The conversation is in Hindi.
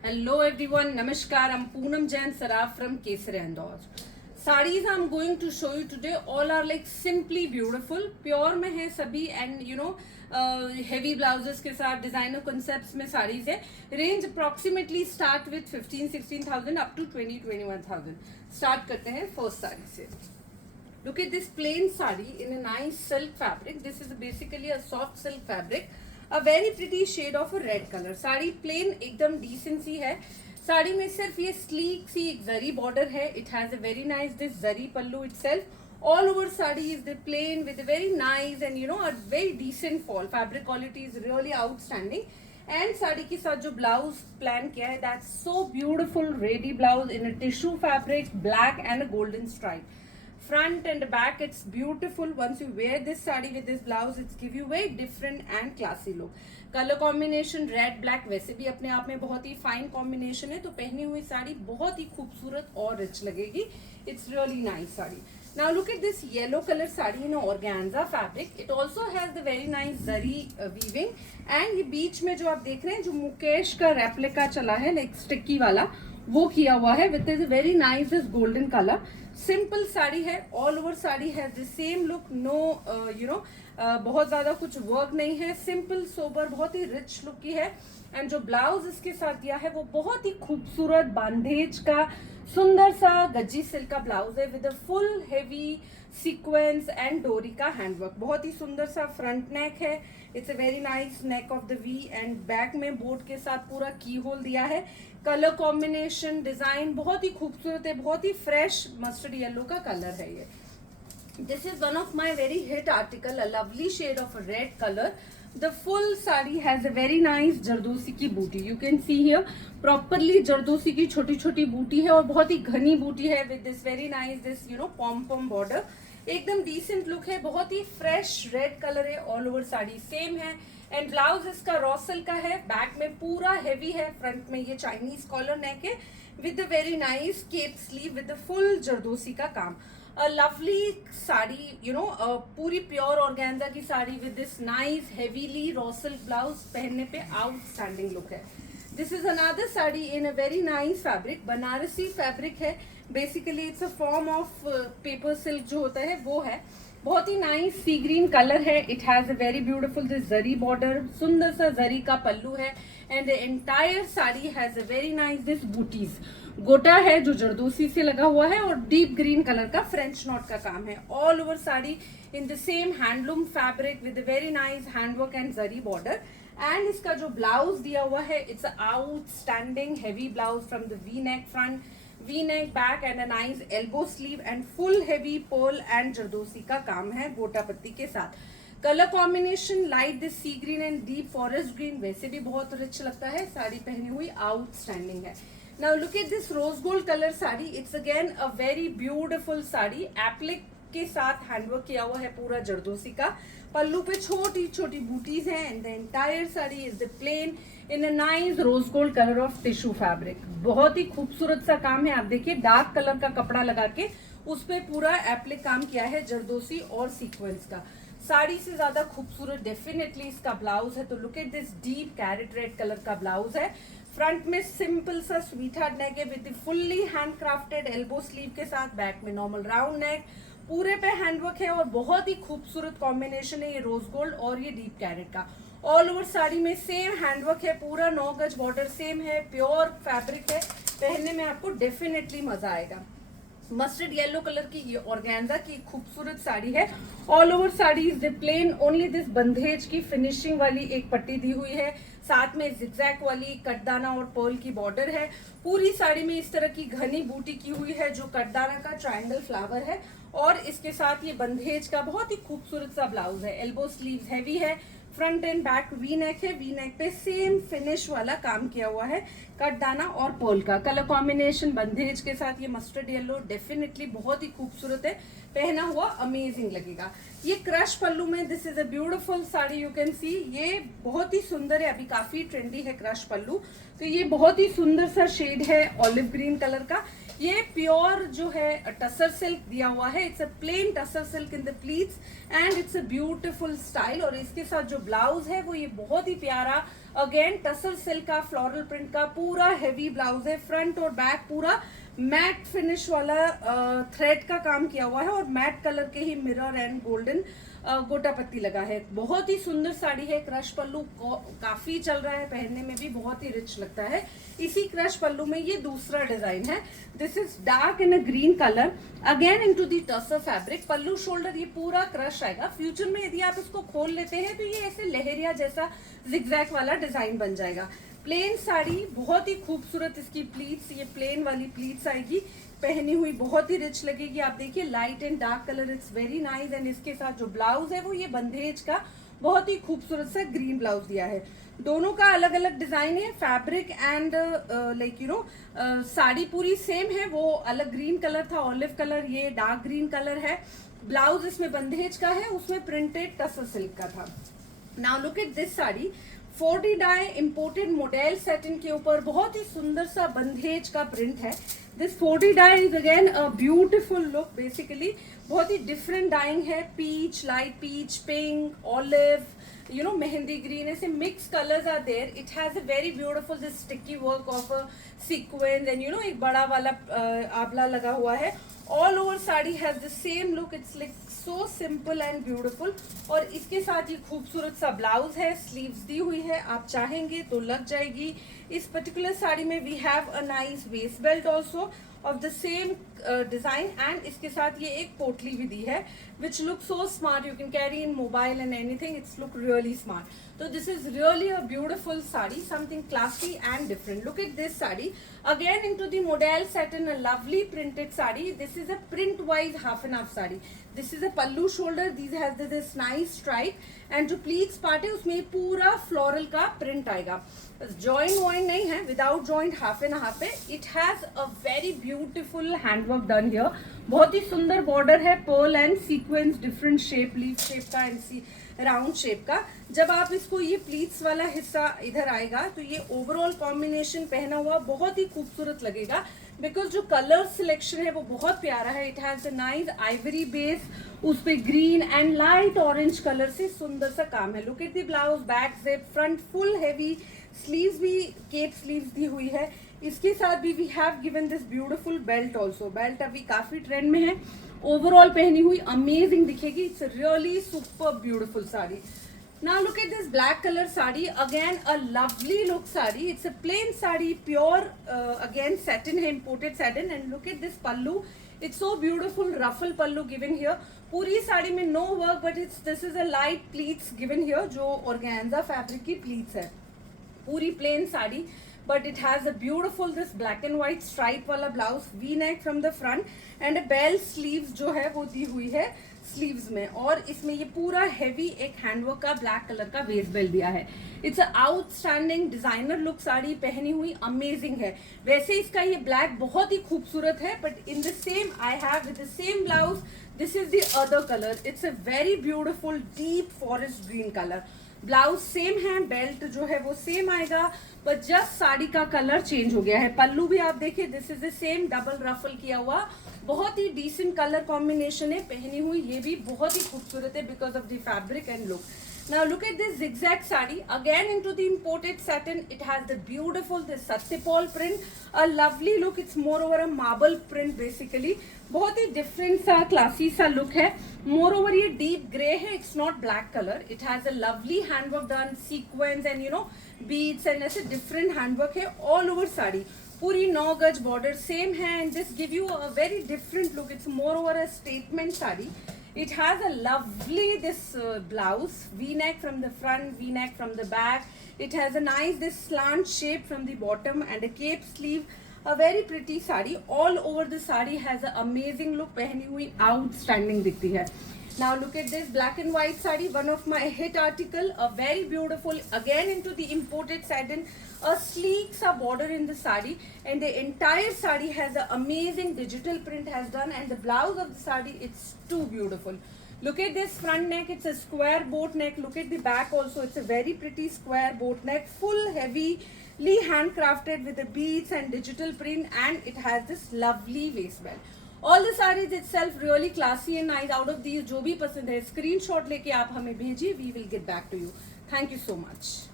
Hello everyone, Namaskar. I'm Poonam Jain Saraf from Kesari Andoj. Sarees I'm going to show you today all are like simply beautiful. Pure में है सभी and heavy blouses के साथ designer concepts में sarees है. Range approximately start with 15-16,000 up to 20-21,000. Start करते हैं first saree से. Look at this plain saree in a nice silk fabric. This is basically a soft silk fabric. A very pretty shade of a red color. Sari plain एकदम decent सी है. साड़ी में सिर्फ ये sleek सी एक जरी border है. It has a very nice this zari pallu itself. All over sari is the plain with a very nice and a very decent fall. Fabric quality is really outstanding. And sari के साथ जो blouse plan किया है that's so beautiful ready blouse in a tissue fabric, black and a golden stripe. Front and back it's beautiful. Once you wear this saree with this blouse it's give you very different and classy look. Color combination red black वैसे भी अपने आप में बहुत ही fine combination है, तो पहनी हुई साड़ी बहुत ही खूबसूरत और rich लगेगी. It's really nice saree. Now look at this yellow color saree in organza fabric. It also has the very nice zari weaving and ये बीच में जो आप देख रहे हैं जो मुकेश का रेप्लिका चला है like sticky वाला वो किया हुआ है with this very nice this golden color. Simple sari है. ऑल ओवर साड़ी है द सेम लुक. नो बहुत ज्यादा कुछ वर्क नहीं है. सिंपल सोबर बहुत ही रिच लुक की है. एंड जो ब्लाउज इसके साथ दिया है वो बहुत ही खूबसूरत बांधेज का सुंदर सा गज्जी सिल्क का ब्लाउज है with a full heavy sequence and डोरी का हैंडवर्क. बहुत ही सुंदर सा फ्रंट नेक है. It's a very nice neck of the V and back में बोर्ड के साथ पूरा की होल दिया है. कलर कॉम्बिनेशन डिजाइन बहुत ही खूबसूरत है. बहुत ही फ्रेश मस्टर्ड येलो का कलर है ये. This is one of my very hit article. A lovely shade of red colour. The full saree has a very nice zardozi की बूटी. You can see here properly zardozi की छोटी छोटी बूटी है और बहुत ही घनी बूटी है with this very nice this pom pom border. एकदम decent look है. बहुत ही fresh red color है. all over साड़ी same है. एंड ब्लाउज इसका रॉ सिल्क का है. बैक में पूरा हेवी है. फ्रंट में ये चाइनीज कॉलर नेक है with very nice cape sleeve with full zardozi का काम. लवली साड़ी पूरी प्योर ऑर्गेन्जा की sari with this nice heavily raw silk blouse पहनने पे आउटस्टैंडिंग लुक है. This is another sari in a very nice fabric. Banarasi fabric है. Basically it's a form of paper silk जो होता है वो है. बहुत ही नाइस सी ग्रीन कलर है. It has a very beautiful this zari border. सुंदर सा जरी का पल्लू है and the entire sari has a very nice this booties. गोटा है जो जरदोसी से लगा हुआ है और डीप ग्रीन कलर का फ्रेंच नॉट का काम है. All over sari in the same handloom fabric with very nice handwork and zari border. And इसका जो ब्लाउज दिया हुआ है it's outstanding heavy blouse from the V neck front, V-neck back and a nice elbow sleeve and full heavy pearl and zardozi का काम है गोटा पत्ती के साथ. Colour combination light this sea green and deep forest green वैसे भी बहुत रिच लगता है. साड़ी पहनी हुई आउटस्टैंडिंग है. Now look at this rose gold colour sari. It's again a very beautiful sari. Applique के साथ हैंडवर्क किया हुआ है पूरा जरदोसी का. पल्लू पे छोटी छोटी बूटीज हैं and the entire sari is the plain in a nice rose gold colour of tissue fabric. बहुत ही खूबसूरत सा काम है. आप देखिए डार्क कलर का कपड़ा लगा के उस पे पूरा एप्लिक काम किया है जरदोसी और सीक्वेंस का. साड़ी से ज्यादा खूबसूरत डेफिनेटली इसका ब्लाउज है. तो look at this deep carrot red colour का ब्लाउज है. फ्रंट में सिंपल सा स्वीट हार्ट नेक है with fully hand crafted elbow sleeve के साथ. बैक में नॉर्मल राउंड नेक. पूरे पे हैंडवर्क है और बहुत ही खूबसूरत कॉम्बिनेशन है ये रोज गोल्ड और ये डीप कैरेट का. ऑल ओवर साड़ी में सेम हैंडवर्क है. पूरा 9 गज बॉर्डर सेम है. प्योर फैब्रिक है. पहनने में आपको डेफिनेटली मजा आएगा. मस्टर्ड येलो कलर की ये ऑर्गेन्जा की खूबसूरत साड़ी है. All over sari is the plain. Only this bandhej की फिनिशिंग वाली एक पट्टी दी हुई है. साथ में जिगजैग वाली कटदाना और पर्ल की बॉर्डर है. पूरी साड़ी में इस तरह की घनी बूटी की हुई है जो कटदाना का ट्रायंगल फ्लावर है. और इसके साथ ये बंधेज का बहुत ही खूबसूरत सा ब्लाउज है. एल्बो स्लीव्स हैवी है. Front and back V neck है. वी नेक पे सेम फिनिश वाला काम किया हुआ है कटदाना और पर्ल का. कलर कॉम्बिनेशन बंधेज के साथ ये मस्टर्ड येलो डेफिनेटली बहुत ही खूबसूरत है. पहना हुआ अमेजिंग लगेगा. ये क्रश पल्लू में this is a beautiful sari. You can see ये बहुत ही सुंदर है. अभी काफी ट्रेंडी है क्रश पल्लू. तो ये बहुत ही सुंदर सा शेड है ऑलिव ग्रीन कलर का. ये प्योर जो है टसर सिल्क दिया हुआ है, it's a plain tussar silk in the pleats and it's a beautiful style. और इसके साथ जो ब्लाउज है वो ये बहुत ही प्यारा अगेन टसर सिल्क का फ्लोरल प्रिंट का पूरा हेवी ब्लाउज है, फ्रंट और बैक पूरा मैट फिनिश वाला थ्रेड का काम किया हुआ है और मैट कलर के ही मिरर एंड गोल्डन गोटा पत्ती लगा है। बहुत ही सुंदर साड़ी है, क्रश पल्लू काफी चल रहा है, पहनने में भी बहुत ही रिच लगता है। इसी क्रश पल्लू में ये दूसरा डिजाइन है, this is dark in a green colour again into the tussar fabric. Pallu shoulder ये पूरा क्रश आएगा। फ्यूचर में यदि आप इसको खोल लेते हैं तो ये ऐसे लहरिया जैसा जिगजैग वाला डिजाइन बन जाएगा। प्लेन साड़ी, बहुत ही खूबसूरत इसकी प्लीट्स, ये प्लेन वाली प्लीट्स आएगी, पहनी हुई बहुत ही रिच लगेगी। आप देखिए light and dark colour, it's very nice. And इसके साथ जो ब्लाउज है वो ये बंदेज का बहुत ही खूबसूरत सा ग्रीन ब्लाउज दिया है। दोनों का अलग अलग डिजाइन है, fabric and like you know sari पूरी सेम है, वो अलग ग्रीन कलर था ऑलिव कलर, ये डार्क ग्रीन कलर है। ब्लाउज इसमें बंदेज का है, उसमें प्रिंटेड टसर सिल्क का था। Now look at this sari, 4D dye imported model satin के ऊपर बहुत ही सुंदर सा बंदेज का प्रिंट है। This 4D dye is again a beautiful look, basically बहुत ही डिफरेंट डाइंग है, peach, light peach, pink, olive, you know, mehndi green, ऐसे mix colours are there. It has a very beautiful this sticky work of a sequence and you know एक बड़ा वाला आंवला लगा हुआ है। All over sari has the same look, it's like so simple and beautiful. और इसके साथ ये खूबसूरत सा ब्लाउज है, स्लीव्स दी हुई है, आप चाहेंगे तो लग जाएगी। इस पर्टिकुलर साड़ी में we have a nice waist belt also of the same design and इसके साथ ये एक पोटली भी दी है which looks so smart, you can carry in mobile and anything, it's look really smart. So this is really a beautiful sari, something classy and different. Look at this sari again into the modal satin, a lovely printed sari. This is a print wise half and half sari. This is a pallu shoulder, these has this nice stripe and जो pleats part है उसमें पूरा floral का print आएगा, जॉइंट वॉइंट नहीं है, without joint half and half है। It has a very beautiful handwork done here, बहुत ही सुंदर बॉर्डर है, pearl and sequence, different shape, leaf shape का एंड राउंड शेप का। जब आप इसको ये प्लीट्स वाला हिस्सा इधर आएगा तो ये ओवरऑल कॉम्बिनेशन पहना हुआ बहुत ही खूबसूरत लगेगा, बिकॉज जो कलर सिलेक्शन है वो बहुत प्यारा है। It has a nice ivory base, उस पे green and light orange colour से सुंदर सा काम है। Look at the blouse, back zip, front full heavy, sleeves भी केप स्लीव्स दी हुई है। इसके साथ भी we have given this beautiful belt also, belt अभी काफी ट्रेंड में है, ओवरऑल पहनी हुई अमेजिंग दिखेगी। It's really super beautiful sari. Now look at this black color sari, again a lovely look sari. It's a plain sari, pure again satin है, imported satin, and look at this pallu. It's so beautiful, ruffle pallu given here. पूरी साड़ी में no work, but this is a light pleats given here, जो organza fabric की pleats है। पूरी plain sari, but it has a beautiful this black and white stripe वाला blouse, V-neck from the front, and a bell sleeves जो है वो दी हुई है स्लीव्स में, और इसमें ये पूरा हेवी एक हैंडवर्क का ब्लैक कलर का वेस्ट बेल्ट दिया है। It's outstanding designer look, sari पहनी हुई अमेजिंग है। वैसे इसका ये ब्लैक बहुत ही खूबसूरत है, but in the same I have with the same blouse, this is the other colour, it's a very beautiful deep forest green colour. Blouse same है, बेल्ट जो है वो सेम आएगा, पर जस्ट साड़ी का कलर चेंज हो गया है। पल्लू भी आप देखिए, this is the same double ruffle किया हुआ, बहुत ही डिसेंट कलर कॉम्बिनेशन है, पहनी हुई ये भी बहुत ही खूबसूरत है because of the fabric and look. Now look at this zigzag sari, again into the imported satin. It has the beautiful this Satyapal print, a lovely look. It's more over a marble print basically. बहुत ही different सा classy सा look है। Moreover ये deep grey है, it's not black color. It has a lovely handwork done, sequence and you know beads and ऐसे different handwork है all over साड़ी। पूरी 9 गज border same है and this give you a very different look. It's more over a statement sari. It has a lovely this blouse, V-neck from the front, V-neck from the back. It has a nice this slant shape from the bottom and a cape sleeve. A very pretty sari. All over the sari has an amazing look. पहनी हुई outstanding दिखती है। Now look at this black and white sari, one of my hit article. A very beautiful, again into the imported satin. A sleek sa border in the sari, and the entire sari has an amazing digital print has done, and the blouse of the sari, it's too beautiful. Look at this front neck, it's a square boat neck. Look at the back also, it's a very pretty square boat neck, full heavy handcrafted with the beads and digital print, and it has this lovely waistband. All the sarees itself really classy and nice. Out of these जो भी पसंद है screenshot लेके आप हमें भेजिए, we will get back to you. Thank you so much.